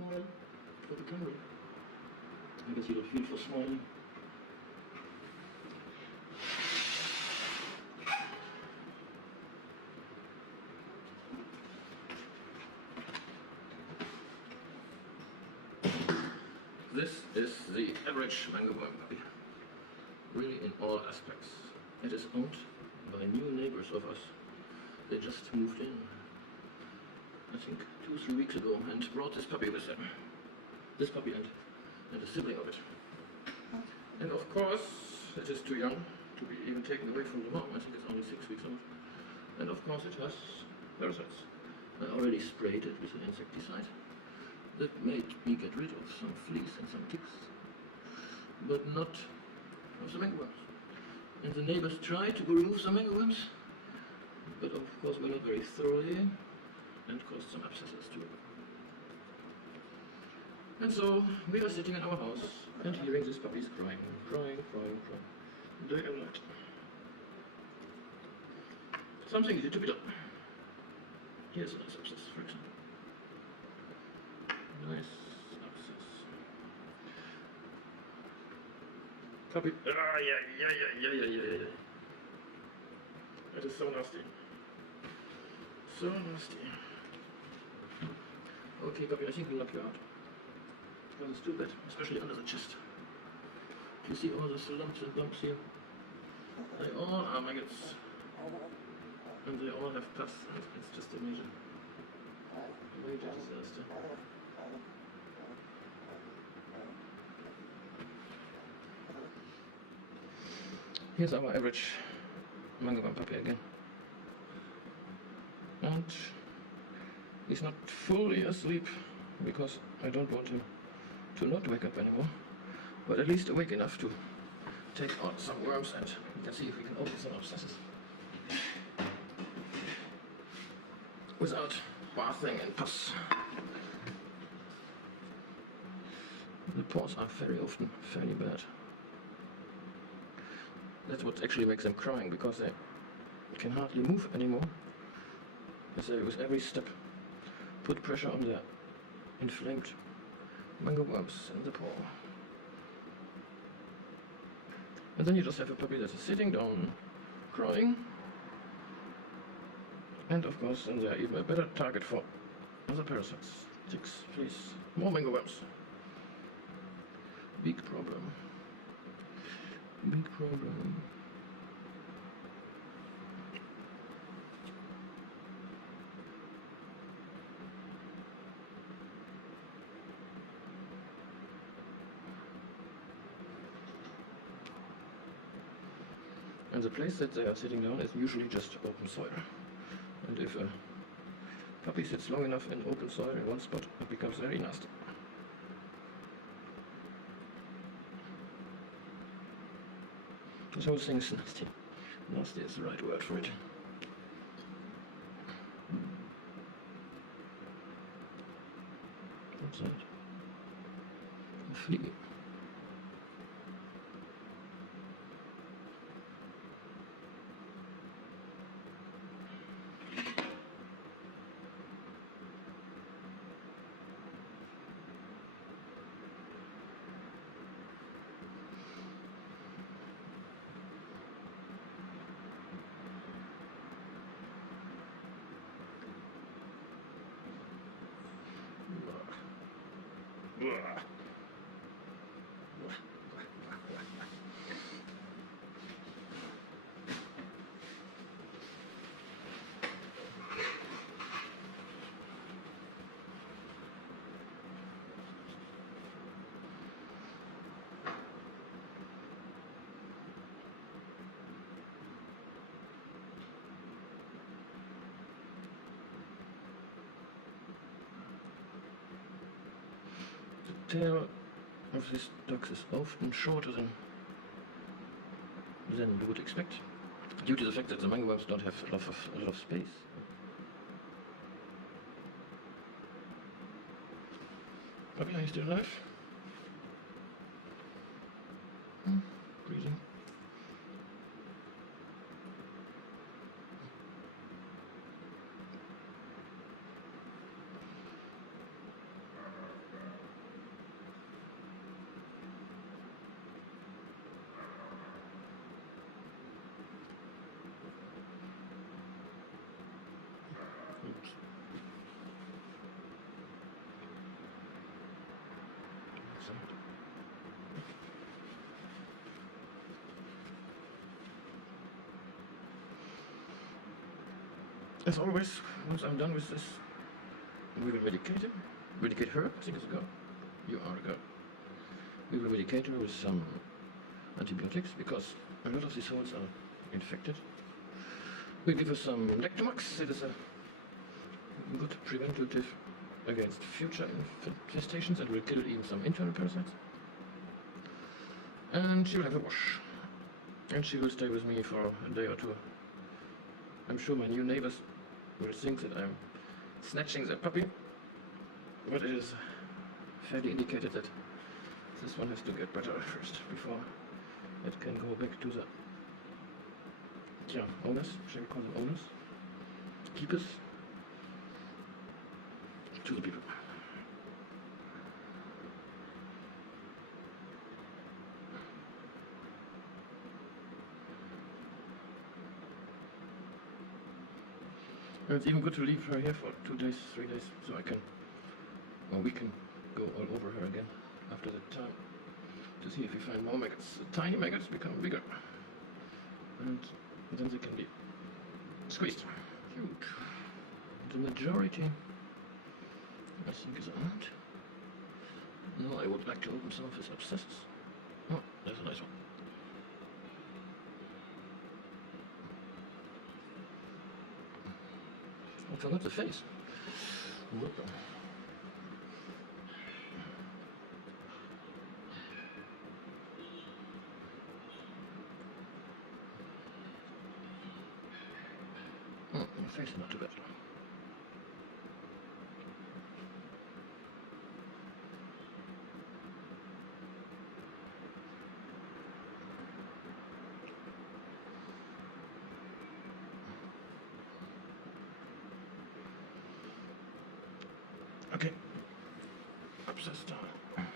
Smile for the camera. I guess you don't feel for smiling. This is the average Mangoworm puppy. Really in all aspects. It is owned by new neighbors of us. They just moved in, I think 2-3 weeks ago, and brought this puppy with them. This puppy and a sibling of it. And of course, it is too young to be even taken away from the mom. I think it's only 6 weeks old. And of course it has parasites. I already sprayed it with an insecticide. That made me get rid of some fleas and some ticks, but not of the mangoworms. And the neighbors tried to remove the mangoworms, but of course were not very thoroughly, and caused some abscesses too. And so we are sitting in our house and hearing these puppies crying, day and night. Something needed to be done. Here's a nice abscess, for example. Nice abscess. Puppy. Ah, yeah. That is so nasty. So nasty. Okay, puppy, I think we'll knock you out. Because it's too bad, especially under the chest. You see all those lumps and bumps here? They all are maggots. And they all have pus, and it's just a major disaster. Here's our average Mangoworm puppy again. And he's not fully asleep because I don't want him to not wake up anymore, but at least awake enough to take out some worms, and we can see if we can open some abscesses without bathing in pus. The paws are very often fairly bad. That's what actually makes them crying, because they can hardly move anymore. As they, with every step, put pressure on their inflamed mangoworms in the paw. And then you just have a puppy that is sitting down, crying. And of course, then they are even a better target for other parasites. Ticks, fleas, more mangoworms. Big problem. Big problem. And the place that they are sitting down is usually just open soil. And if a puppy sits long enough in open soil in one spot, it becomes very nasty. This whole thing is nasty. Nasty is the right word for it. What's that? A flea. The tail of these ducks is often shorter than you would expect, due to the fact that the mangoworms don't have a lot of space. Puppy, are you still alive? Breathing. So. As always, once I'm done with this, we will medicate him. Medicate her, I think it's a girl. You are a girl. We will medicate her with some antibiotics because a lot of these holes are infected. We'll give her some Nectomox. It is a good preventative against future infestations and will kill even some internal parasites. And she will have a wash. And she will stay with me for a day or two. I'm sure my new neighbors will think that I'm snatching their puppy, but it is fairly indicated that this one has to get better first before it can go back to the owners, shall we call them owners? Keepers? To the people. And it's even good to leave her here for 2 days, 3 days, so we can go all over her again after that time to see if we find more maggots. The tiny maggots become bigger, and then they can be squeezed. Huge. The majority, I think, is out. Now I would like to open some of his abscesses. Oh, there's a nice one. I forgot the face. The face is not too bad. Okay. Abscess time.